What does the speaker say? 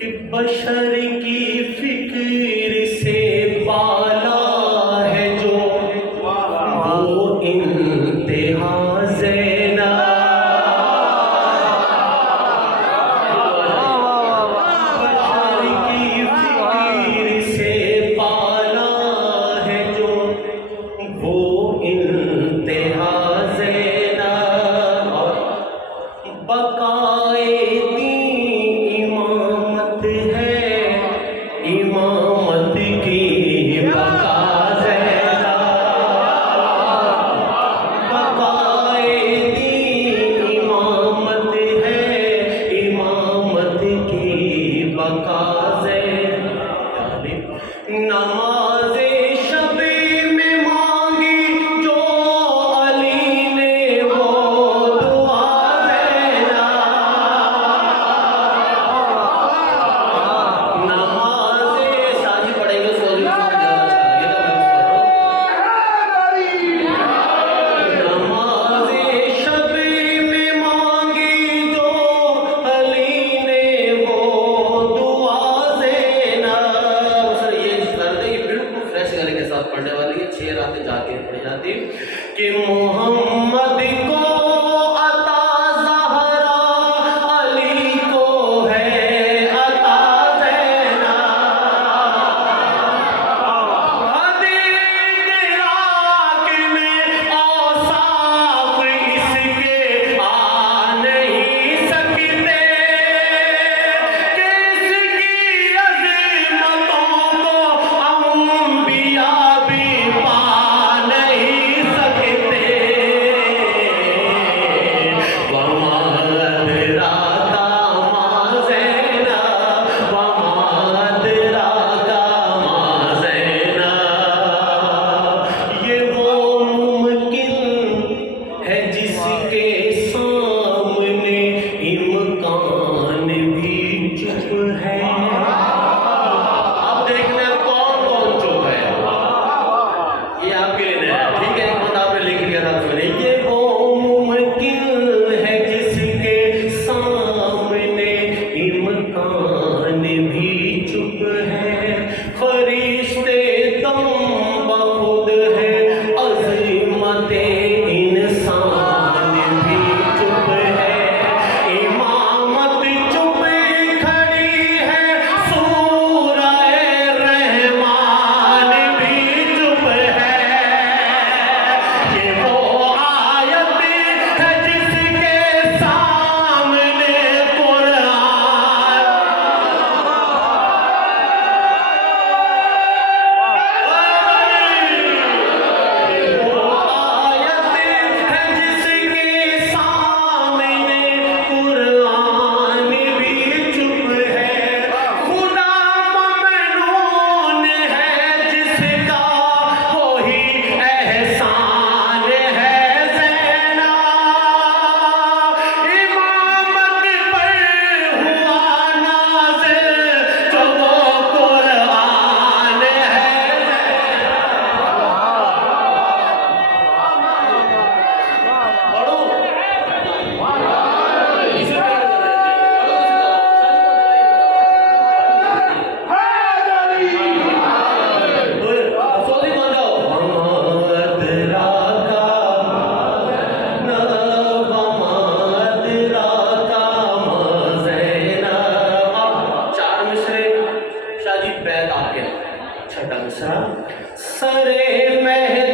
कि बशर की फिक्र से बाला है जो वो इंतहा ज़ैना। बशर की फिक्र से बाला है जो वो इंतहा ज़ैना। बकाए इमामत है, इमामत की बका ज़ैना। बकाए इमामत है, इमामत की बका ज़ैना। नमाज़े शबे में मांगी जो अली ने वो दुआ ज़ैना। नमाज़े शादी पढ़ेंगे सोली नमाज़े शबे में मांगी जो अली ने वो दुआ ज़ैना। सर ये दर्द है, ये बिल्कुल फ्रेश गले के साथ पढ़ने वाली है। 6 रातें जाके पढ़ी जाती कि मोहम्मद को अता ज़हरा, अली को है अता ज़ैना। इदराक में औसाफ इसके आ नहीं सकते कि इसकी अज़मतों को अंबिया भी पा नहीं सकते। वमा अदराका मा ज़ैना, वमा अदराका मा ज़ैना। ये वो मुमकिन है जिसके सामने इम्कान भी चुप है। अब देखना कौन कौन चुप है, ये आपके लिए नया है, ठीक है। एक बंदा आपने लिख लिया था, सुने। ये वो मुमकिन है जिसके सामने इम्कान भी चुप है। फरिश्ते दम बखुद है, अज़मते इंसान भी चुप है। इमामत चुप खड़ी है, सूरह रहमान भी चुप है। ये वो आयत है जिसके सामने कुरान। वो आयत है जिसके सामने कुरान भी चुप है। खुदा ममनून है जिसका कोई एहसान है ज़ैना। इमामत पर हुआ नाज़िल जो वो कुरान है ज़ैना। पढ़ो सोली बन जाओ। वमा अदराका न, वमा अदराका मा ज़ैना। अब 4 मिसरे शादी बैद आपके। छठा मिसरा। सरे महल